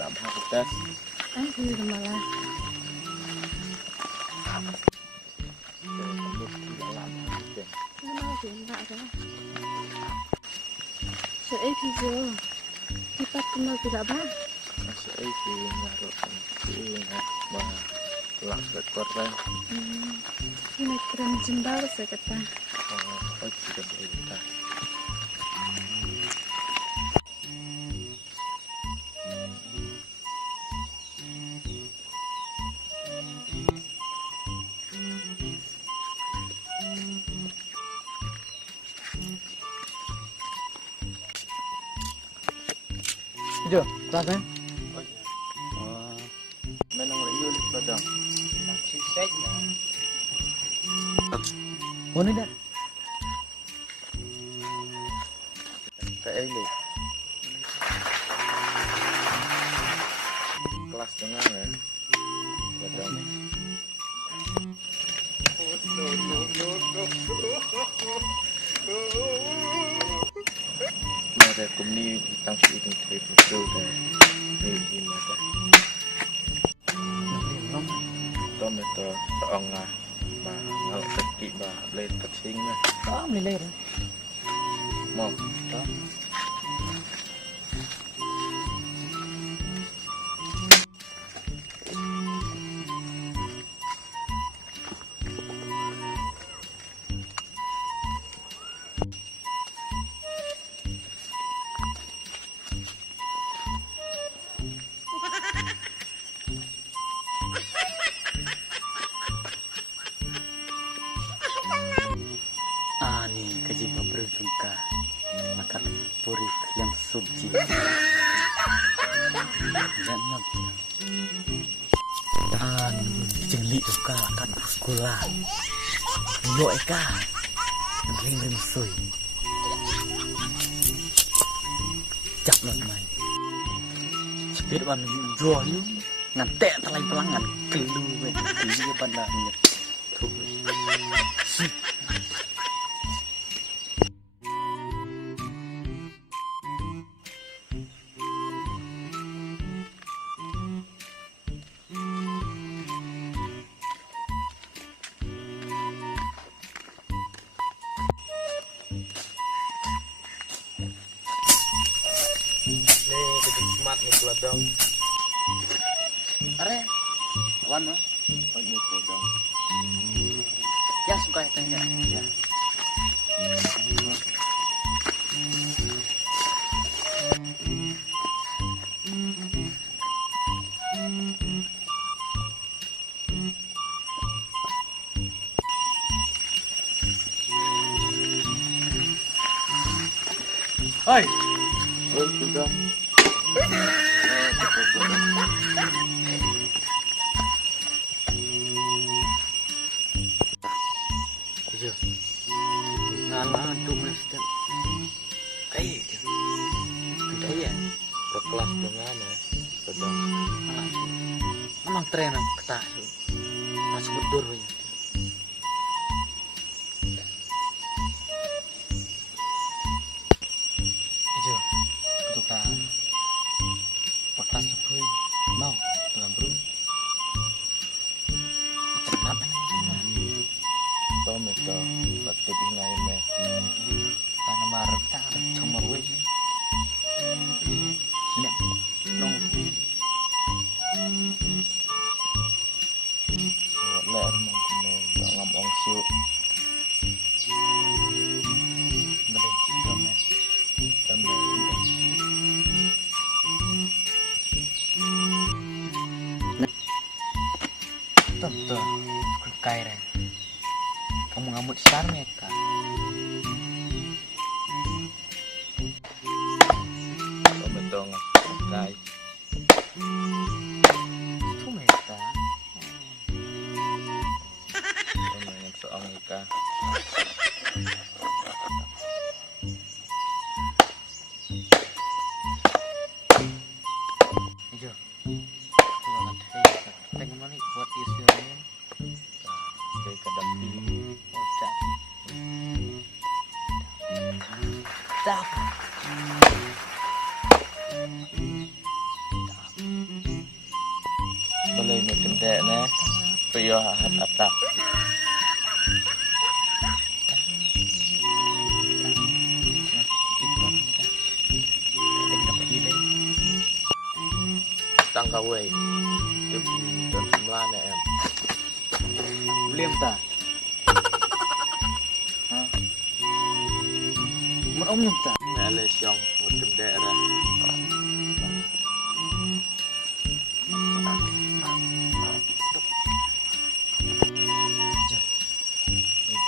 làm hai cái test Thì malah nó chuyển lại đó sẽ thì giờ thì bắt nó thì là ba sẽ thì nhà rồi thì mà làm được con ra ini nak keren jembal saya kata oh tidak boleh chưa ra xem mấy năm lấy du lịch vào đồng làm suy xét muốn đi đấy cái ấy lịch class tengah ya vào đồng mà để cùng đi tăng sĩ thì thấy phụ sư để đi gì mà để tôm để tờ ông à bà ngờ tất kỵ bà lên tất sinh này đó mình lên rồi mong đó nih kejiba berjumpa makan puri yang subji jangan dan jeli suka akan sekolah yo eka ring sui chặt lần này biết bạn rồi ngàn tệ thay pelangan kelu vậy kelu pada nhật thôi smart nih peladang are warna oh ini peladang yang suka tanya ya oi oh sudah chưa ngàn má chung này setiap cái ya ke kelas tengah nih sedang memang tren yang ketak masih bedur banyak itu ketukan kelas tuh mau tuh bro cenat tôm để tờ bật tiếp ngay mẹ karena marah cuma Tap. Boleh nak kendek ne. Pio hat atap. Tăng cao quay. Tiếp đơn xâm la nè em. Liêm ta. Hả? Một ông nhung ta. Nè lê xong một kendek ra.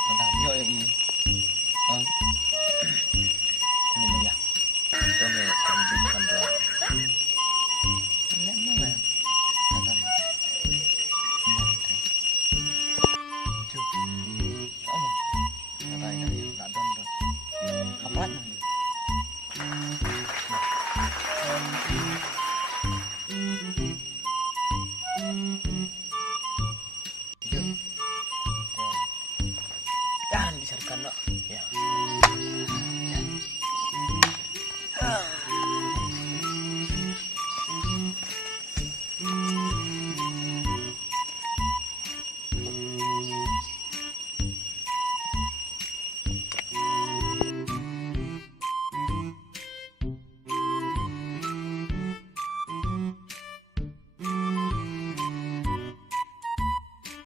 Nó làm nhựa vậy. Ini nih ya. Itu nih pendidikan ra. Ini mana? Akan. Tuh. Kamu. Katanya dari nak don don. Kapan nih? Yuk.